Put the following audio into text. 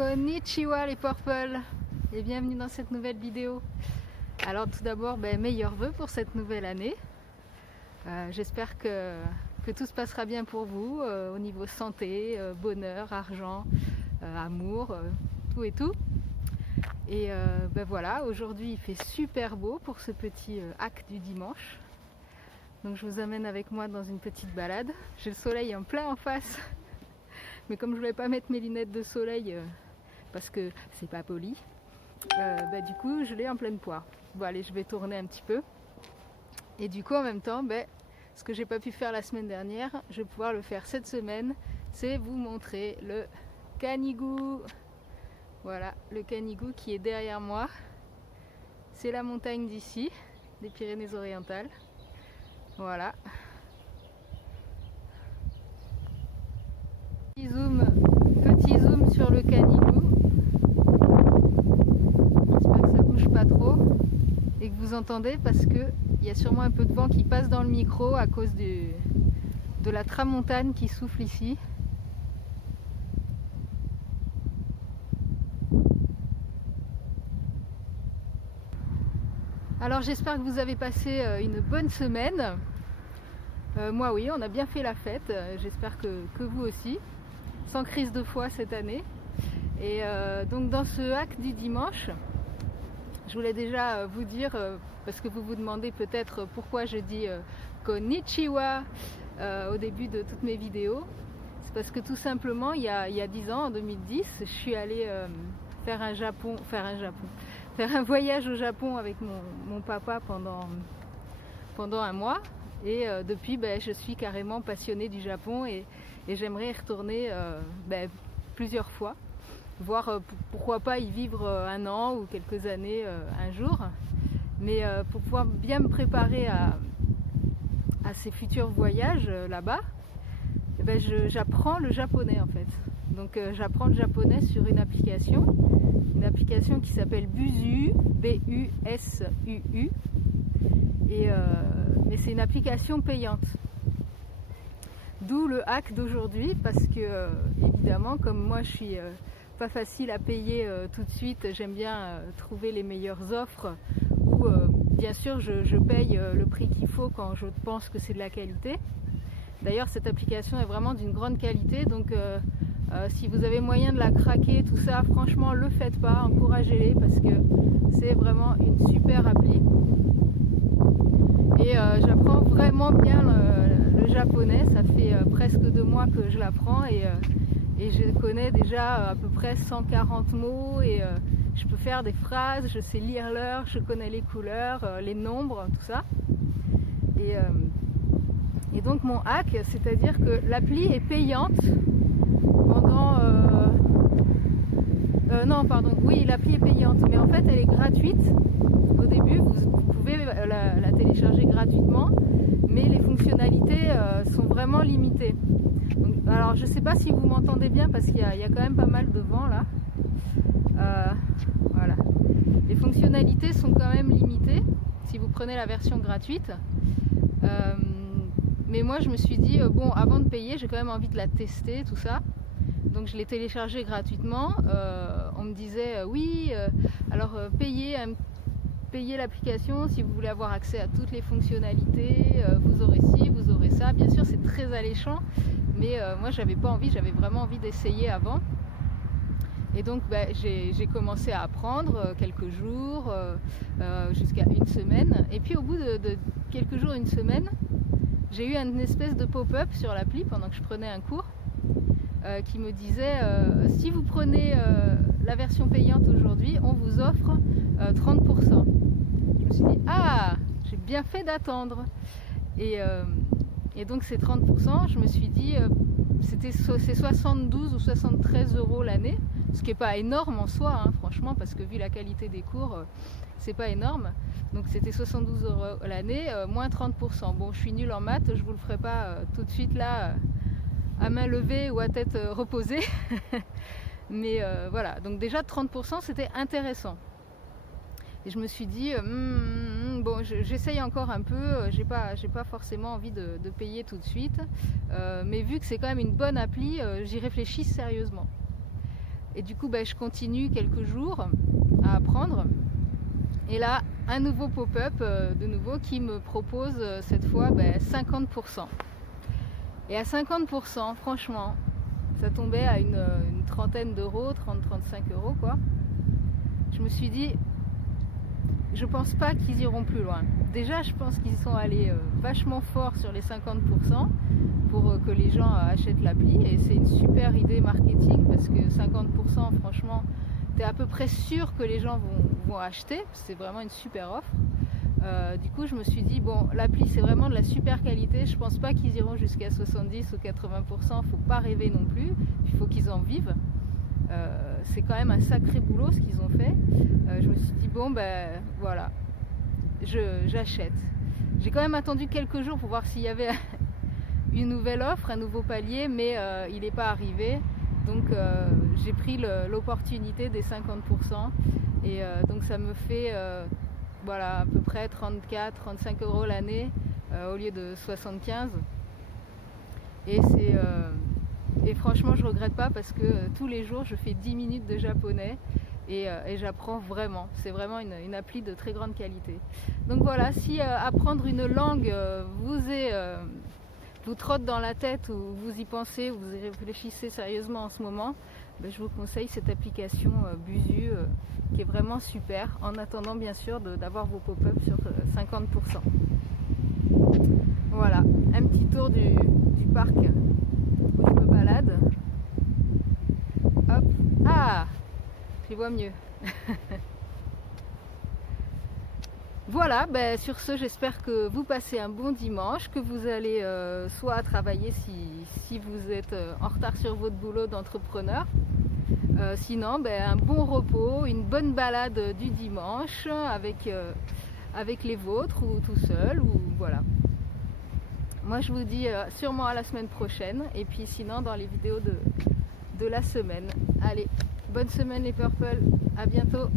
Konnichiwa les Purple et bienvenue dans cette nouvelle vidéo. Alors tout d'abord, meilleurs vœux pour cette nouvelle année. J'espère que tout se passera bien pour vous au niveau santé, bonheur, argent, amour, tout et tout. Et voilà, aujourd'hui il fait super beau pour ce petit hack du dimanche. Donc je vous amène avec moi dans une petite balade. J'ai le soleil en plein en face. Mais comme je voulais pas mettre mes lunettes de soleil parce que c'est pas poli, du coup je l'ai en pleine poire. Bon allez, je vais tourner un petit peu. Et du coup en même temps, ce que j'ai pas pu faire la semaine dernière, je vais pouvoir le faire cette semaine, c'est vous montrer le Canigou. Voilà, le Canigou qui est derrière moi. C'est la montagne d'ici, des Pyrénées-Orientales. Voilà. Petit zoom sur le Canigou. J'espère que ça bouge pas trop et que vous entendez parce que il y a sûrement un peu de vent qui passe dans le micro à cause de la tramontane qui souffle ici. Alors j'espère que vous avez passé une bonne semaine. Moi oui, on a bien fait la fête. J'espère que vous aussi. Sans crise de foi cette année. Et donc dans ce hack du dimanche, je voulais déjà vous dire, parce que vous vous demandez peut-être pourquoi je dis Konnichiwa au début de toutes mes vidéos. C'est parce que tout simplement, il y a 10 ans, en 2010, je suis allée faire un voyage au Japon avec mon papa pendant un mois. Et depuis, je suis carrément passionnée du Japon et j'aimerais y retourner plusieurs fois, voir pourquoi pas y vivre un an ou quelques années un jour. Mais pour pouvoir bien me préparer à ces futurs voyages là-bas, j'apprends le japonais en fait. Donc j'apprends le japonais sur une application qui s'appelle Busuu, B-U-S-U-U. Mais c'est une application payante. D'où le hack d'aujourd'hui, parce que évidemment, comme moi je suis pas facile à payer tout de suite, j'aime bien trouver les meilleures offres où bien sûr je paye le prix qu'il faut quand je pense que c'est de la qualité. D'ailleurs cette application est vraiment d'une grande qualité, donc si vous avez moyen de la craquer, tout ça, franchement le faites pas, encouragez-les parce que c'est vraiment une super appli. Et j'apprends vraiment bien le japonais, ça fait presque 2 mois que je l'apprends et je connais déjà à peu près 140 mots et je peux faire des phrases, je sais lire l'heure, je connais les couleurs, les nombres, tout ça. Et donc mon hack, c'est-à-dire que l'appli est payante pendant... l'appli est payante, mais en fait elle est gratuite. Au début, vous pouvez la télécharger gratuitement, mais les fonctionnalités sont vraiment limitées. Donc, alors, je ne sais pas si vous m'entendez bien parce qu'il y a quand même pas mal de vent là. Voilà. Les fonctionnalités sont quand même limitées si vous prenez la version gratuite. Mais moi, je me suis dit, avant de payer, j'ai quand même envie de la tester, tout ça. Donc je l'ai téléchargée gratuitement. On me disait, payez l'application si vous voulez avoir accès à toutes les fonctionnalités, vous aurez ci, vous aurez ça. Bien sûr c'est très alléchant, mais moi j'avais pas envie, j'avais vraiment envie d'essayer avant. Et donc j'ai commencé à apprendre quelques jours, jusqu'à une semaine. Et puis au bout de quelques jours, une semaine, j'ai eu une espèce de pop-up sur l'appli pendant que je prenais un cours qui me disait si vous prenez la version payante aujourd'hui, on vous offre 30%. Je me suis dit j'ai bien fait d'attendre. Et donc ces 30%, je me suis dit c'est 72 ou 73 euros l'année, ce qui n'est pas énorme en soi, hein, franchement, parce que vu la qualité des cours, c'est pas énorme. Donc c'était 72 euros l'année, moins 30%. Bon, je suis nulle en maths, je vous le ferai pas tout de suite là à main levée ou à tête reposée. Mais voilà, donc déjà 30% c'était intéressant. Et je me suis dit, j'essaye encore un peu, j'ai pas forcément envie de payer tout de suite. Mais vu que c'est quand même une bonne appli, j'y réfléchis sérieusement. Et du coup, ben, je continue quelques jours à apprendre. Et là, un nouveau pop-up de nouveau qui me propose cette fois 50%. Et à 50%, franchement, ça tombait à une trentaine d'euros, 30-35 euros quoi. Je me suis dit, je pense pas qu'ils iront plus loin. Déjà, je pense qu'ils sont allés vachement fort sur les 50% pour que les gens achètent l'appli. Et c'est une super idée marketing parce que 50%, franchement, tu es à peu près sûr que les gens vont acheter. C'est vraiment une super offre. Du coup, je me suis dit, bon, l'appli, c'est vraiment de la super qualité. Je pense pas qu'ils iront jusqu'à 70 ou 80%. Faut pas rêver non plus. Il faut qu'ils en vivent. C'est quand même un sacré boulot ce qu'ils ont fait. Je me suis dit, bon, ben voilà, j'achète. J'ai quand même attendu quelques jours pour voir s'il y avait une nouvelle offre, un nouveau palier, mais il n'est pas arrivé. Donc j'ai pris l'opportunité des 50%. Et donc ça me fait voilà, à peu près 34-35 euros l'année au lieu de 75. Et franchement, je regrette pas parce que tous les jours, je fais 10 minutes de japonais et j'apprends vraiment. C'est vraiment une appli de très grande qualité. Donc voilà, si apprendre une langue vous trotte dans la tête ou vous y pensez, vous y réfléchissez sérieusement en ce moment, je vous conseille cette application Busuu qui est vraiment super, en attendant bien sûr d'avoir vos pop-up sur 50%. Voilà, un petit tour du parc où je me balade. Hop, ah, je vois mieux. Voilà, sur ce, j'espère que vous passez un bon dimanche, que vous allez soit travailler si vous êtes en retard sur votre boulot d'entrepreneur. Sinon, un bon repos, une bonne balade du dimanche avec les vôtres ou tout seul, ou voilà. Moi, je vous dis sûrement à la semaine prochaine, et puis sinon dans les vidéos de la semaine. Allez, bonne semaine les Purple, à bientôt.